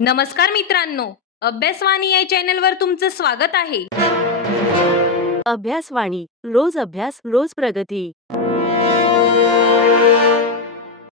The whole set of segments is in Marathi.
नमस्कार मित्रांनो, अभ्यासवाणी या चॅनलवर तुमचं स्वागत आहे. अभ्यासवाणी रोज अभ्यास रोज प्रगती.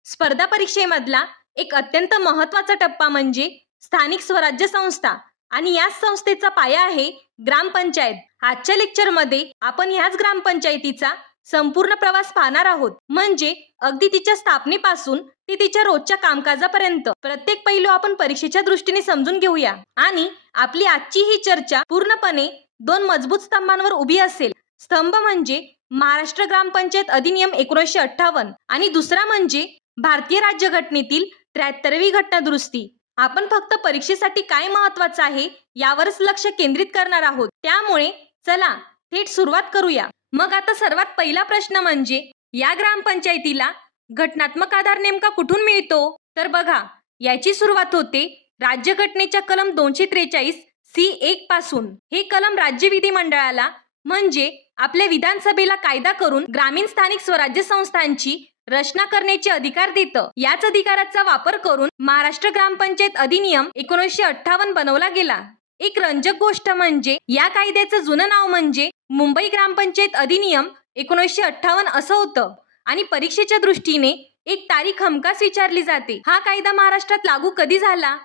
स्पर्धा परीक्षेमधला एक अत्यंत महत्त्वाचा टप्पा म्हणजे स्थानिक स्वराज्य संस्था आणि याच संस्थेचा पाया आहे ग्रामपंचायत. आजच्या लेक्चरमध्ये आपण ह्याच ग्रामपंचायतीचा संपूर्ण प्रवास पाहणार आहोत. म्हणजे अगदी तिच्या स्थापनेपासून ते तिच्या रोजच्या कामकाजापर्यंत प्रत्येक पैलू आपण परीक्षेच्या दृष्टीने समजून घेऊया. आणि आपली आजची ही चर्चा पूर्णपणे दोन मजबूत स्तंभांवर उभी असेल. स्तंभ म्हणजे महाराष्ट्र ग्रामपंचायत अधिनियम 1958 आणि दुसरा म्हणजे भारतीय राज्यघटनेतील 73वी घटना दुरुस्ती. आपण फक्त परीक्षेसाठी काय महत्वाचं आहे यावरच लक्ष केंद्रित करणार आहोत. त्यामुळे चला थेट सुरुवात करूया. मग आता सर्वात पहिला प्रश्न म्हणजे या ग्रामपंचायतीला घटनात्मक आधार नेमका कुठून मिळतो? तर बघा, याची सुरुवात होते राज्यघटनेच्या कलम 243C1 पासून. हे कलम राज्य विधिमंडळाला म्हणजे आपल्या विधानसभेला कायदा करून ग्रामीण स्थानिक स्वराज्य संस्थांची रचना करण्याचे अधिकार देतं. याच अधिकाराचा वापर करून महाराष्ट्र ग्रामपंचायत अधिनियम 1958 बनवला गेला. एक रंजक गोष्ट म्हणजे या कायद्याचं जुनं नाव म्हणजे मुंबई ग्रामपंचायत अधिनियम 1958 असं होतं. आणि परीक्षेच्या दृष्टीने एक तारीख हमखास विचारली जाते. हा कायदा महाराष्ट्रात लागू कधी झाला?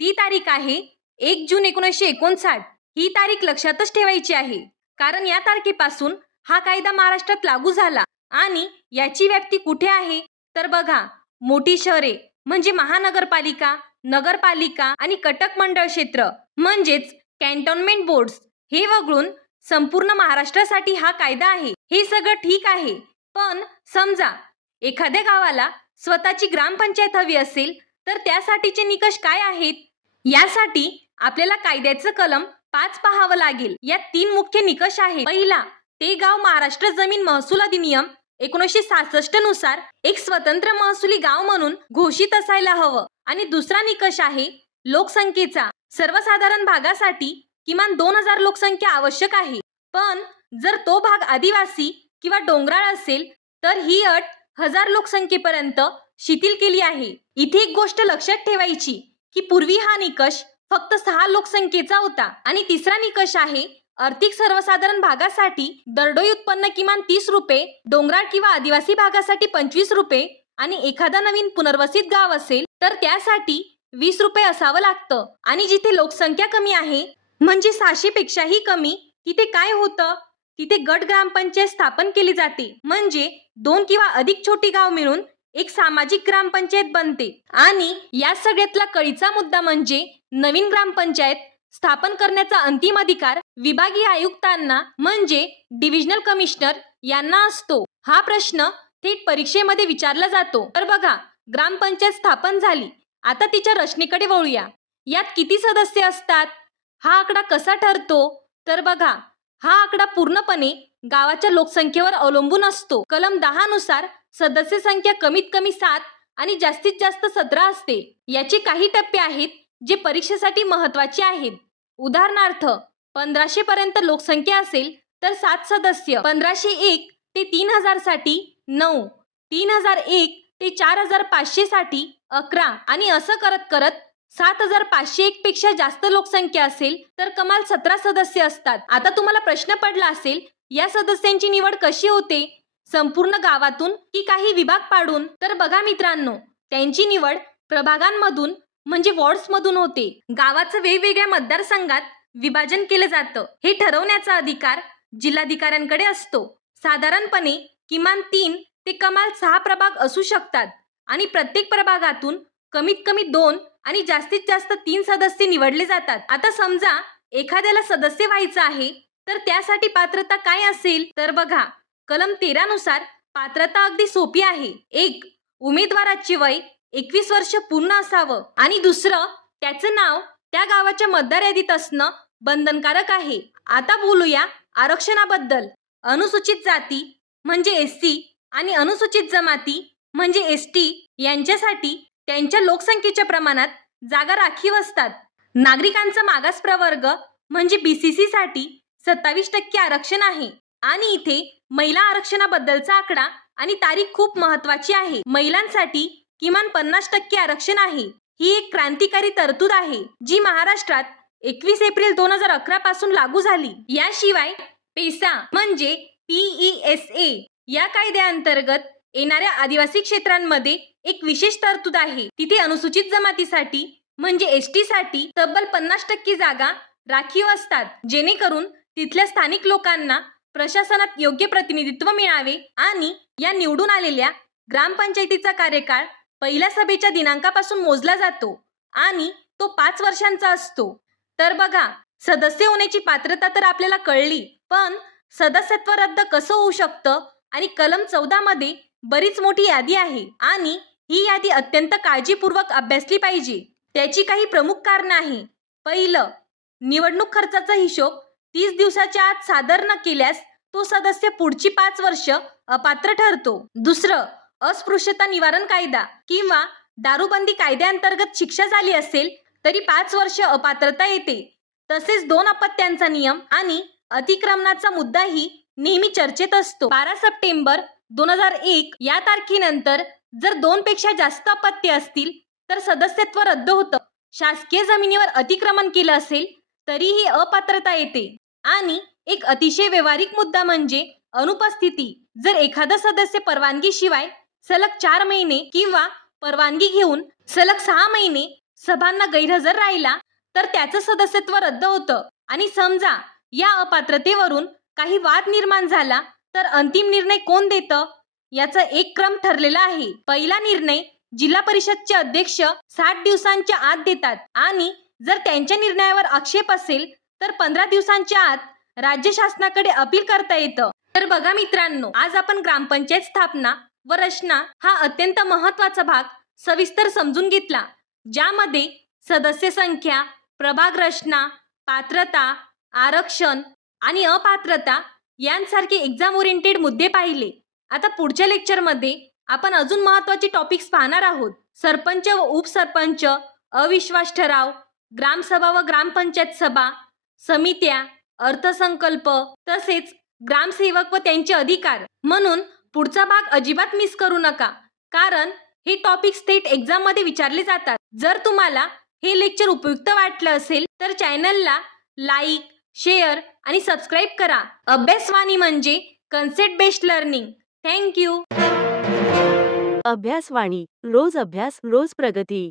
ती तारीख आहे 1 जून 1959. ही तारीख लक्षातच ठेवायची आहे, कारण या तारखेपासून हा कायदा महाराष्ट्रात लागू झाला. आणि याची व्याप्ती कुठे आहे? तर बघा, मोठी शहरे म्हणजे महानगरपालिका, नगरपालिका आणि कटक मंडळ क्षेत्र म्हणजेच कॅन्टोन्मेंट बोर्ड्स हे वगळून संपूर्ण महाराष्ट्रासाठी हा कायदा आहे. हे सगळं ठीक आहे, पण समजा एखाद्या गावाला स्वतःची ग्रामपंचायत हवी असेल तर त्यासाठीचे निकष काय आहेत? यासाठी आपल्याला कायद्याचं कलम 5 पाहावं लागेल. यात 3 मुख्य निकष आहेत. पहिला, ते गाव महाराष्ट्र जमीन महसूल अधिनियम 1966 नुसार एक स्वतंत्र महसुली गाव म्हणून घोषित असायला हवं. आणि दुसरा निकष आहे लोकसंख्येचा. सर्वसाधारण भागासाठी किमान 2000 लोकसंख्या आवश्यक आहे. पण जर तो भाग आदिवासी किंवा डोंगराळ असेल तर ही अट 1000 लोकसंख्येपर्यंत शिथिल केली आहे. इथे एक गोष्ट लक्षात ठेवायची की पूर्वी हा निकष फक्त 6 लोकसंख्येचा होता. आणि तिसरा निकष आहे आर्थिक सर्वसाधारण भागासाठी दरडोई उत्पन्न किमान 30 रुपये, डोंगराळ किंवा आदिवासी भागासाठी 25 रुपये आणि एखादा नवीन पुनर्वसित गाव असेल तर त्यासाठी 20 रुपये असावं लागतं. आणि जिथे लोकसंख्या कमी आहे म्हणजे 600 पेक्षाही कमी, तिथे काय होतं? तिथे गट ग्रामपंचायत स्थापन केली जाते. म्हणजे 2 किंवा अधिक छोटी गाव मिळून एक सामाजिक ग्रामपंचायत बनते. आणि या सगळ्यातला कळीचा मुद्दा म्हणजे नवीन ग्रामपंचायत स्थापन करण्याचा अंतिम अधिकार विभागीय आयुक्तांना म्हणजे डिव्हिजनल कमिशनर यांना असतो. हा प्रश्न थेट परीक्षेमध्ये विचारला जातो. तर बघा, ग्रामपंचायत स्थापन झाली, आता तिच्या रचनेकडे वळूया. यात किती सदस्य असतात? हा आकडा कसा ठरतो? तर बघा, हा आकडा पूर्णपणे गावाच्या लोकसंख्येवर अवलंबून असतो. कलम 10 नुसार सदस्य संख्या कमीत कमी 7 आणि जास्तीत जास्त 17 असते. याचे काही टप्पे आहेत जे परीक्षेसाठी महत्वाचे आहेत. उदाहरणार्थ, 1500 पर्यंत लोकसंख्या असेल तर 7 सदस्य, 1501 ते 3000 साठी 9, 3001 ते 4500 साठी 11 आणि असं करत करत 7501 पेक्षा जास्त लोकसंख्या असेल तर कमाल 17 सदस्य असतात. आता तुम्हाला प्रश्न पडला असेल, या सदस्यांची निवड कशी होते? संपूर्ण गावातून की काही विभाग पाडून? तर बघा मित्रांनो, त्यांची निवड प्रभागांमधून म्हणजे वॉर्ड्स मधून होते. गावाचं वेगवेगळ्या मतदारसंघात विभाजन केलं जातं. हे ठरवण्याचा अधिकार जिल्हाधिकाऱ्यांकडे असतो. साधारणपणे किमान 3 ते कमाल 6 प्रभाग असू शकतात आणि प्रत्येक प्रभागातून कमीत कमी 2 आणि जास्तीत जास्त 3 सदस्य निवडले जातात. आता समजा एखाद्याला सदस्य व्हायचं आहे तर त्यासाठी पात्रता काय असेल? तर बघा, कलम 13 नुसार पात्रता अगदी सोपी आहे. 1. उमेदवाराचे वय 21 वर्ष पूर्ण असावं आणि दुसरं, त्याचं नाव त्या गावाच्या मतदार यादीत असणं बंधनकारक आहे. आता बोलूया आरक्षणाबद्दल. अनुसूचित जाती म्हणजे SC आणि अनुसूचित जमाती म्हणजे ST यांच्यासाठी त्यांच्या लोकसंख्येच्या प्रमाणात जागा राखीव असतात. नागरिकांचा मागास प्रवर्ग म्हणजे BCC साठी 27% आरक्षण आहे. आणि इथे महिला आरक्षणाबद्दलचा आकडा आणि तारीख खूप महत्वाची आहे. महिलांसाठी किमान 50% आरक्षण आहे. ही एक क्रांतिकारी तरतूद आहे जी महाराष्ट्रात 21 एप्रिल 2011 पासून लागू झाली. याशिवाय पेसा म्हणजे PESA या कायद्याअंतर्गत येणाऱ्या आदिवासी क्षेत्रांमध्ये एक विशेष तरतूद आहे. तिथे अनुसूचित जमातीसाठी म्हणजे ST साठी तब्बल 50% जागा राखीव असतात, जेणेकरून तिथल्या स्थानिक लोकांना प्रशासनात योग्य प्रतिनिधित्व मिळावे आणि या निवडून आलेल्या ग्रामपंचायतीचा कार्यकाळ पहिल्या सभेच्या दिनांकापासून मोजला जातो आणि तो 5 वर्षांचा असतो. तर बघा, सदस्य होण्याची पात्रता तर आपल्याला कळली, पण सदस्यत्व रद्द कसं होऊ शकतं आणि कलम 14 मध्ये बरीच मोठी यादी आहे आणि ही यादी अत्यंत काळजीपूर्वक अभ्यासली पाहिजे. त्याची काही प्रमुख कारणं आहे. पहिलं, निवडणूक खर्चाचा हिशोब 30 दिवसाच्या आत सादर न केल्यास तो सदस्य पुढची 5 वर्ष अपात्र ठरतो. दुसरं, अस्पृश्यता निवारण कायदा किंवा दारूबंदी कायद्याअंतर्गत शिक्षा झाली असेल तरी 5 वर्ष अपात्रता येते. तसेच 2 अपत्यांचा नियम आणि अतिक्रमणाचा मुद्दाही नेहमी चर्चेत असतो. 12 सप्टेंबर 2001 या तारखेनंतर जर 2 पेक्षा जास्त अपत्य असतील तर सदस्यत्व रद्द होतं. शासकीय जमिनीवर अतिक्रमण केलं असेल तरीही अपात्रता येते. आणि एक अतिशय व्यावहारिक मुद्दा म्हणजे अनुपस्थिती. जर एखादा सदस्य परवानगीशिवाय सलग 4 महिने किंवा परवानगी घेऊन सलग 6 महिने सभांना गैरहजर राहिला तर त्याचं सदस्यत्व रद्द होतं. आणि समजा या अपात्रतेवरून काही वाद निर्माण झाला तर अंतिम निर्णय कोण देतं याचा एक क्रम ठरलेला आहे. पहिला निर्णय जिल्हा परिषदचे अध्यक्ष 60 दिवसांच्या आत देतात आणि जर त्यांच्या निर्णयावर आक्षेप असेल तर 15 दिवसांच्या आत राज्य शासनाकडे अपील करता येतं. तर बघा मित्रांनो, आज आपण ग्रामपंचायत स्थापना व रचना हा अत्यंत महत्त्वाचा भाग सविस्तर समजून घेतला, ज्यामध्ये सदस्य संख्या, प्रभाग रचना, पात्रता, आरक्षण आणि अपात्रता यांसारखे एक्झाम ओरिएंटेड मुद्दे पाहिले. आता पुढच्या लेक्चरमध्ये आपण अजून महत्त्वाचे टॉपिक्स पाहणार आहोत. सरपंच व उपसरपंच, अविश्वास ठराव, ग्रामसभा व ग्रामपंचायत सभा, समित्या, अर्थसंकल्प, तसेच ग्रामसेवक व त्यांचे अधिकार. म्हणून पुढचा भाग अजिबात मिस करू नका, कारण हे टॉपिक्स थेट एक्झाममध्ये विचारले जातात. जर तुम्हाला हे लेक्चर उपयुक्त वाटलं असेल तर चॅनलला लाईक, शेअर आणि सबस्क्राईब करा. अभ्यासवाणी म्हणजे कन्सेप्ट बेस्ड लर्निंग. थँक्यू. अभ्यासवाणी. रोज अभ्यास, रोज प्रगती.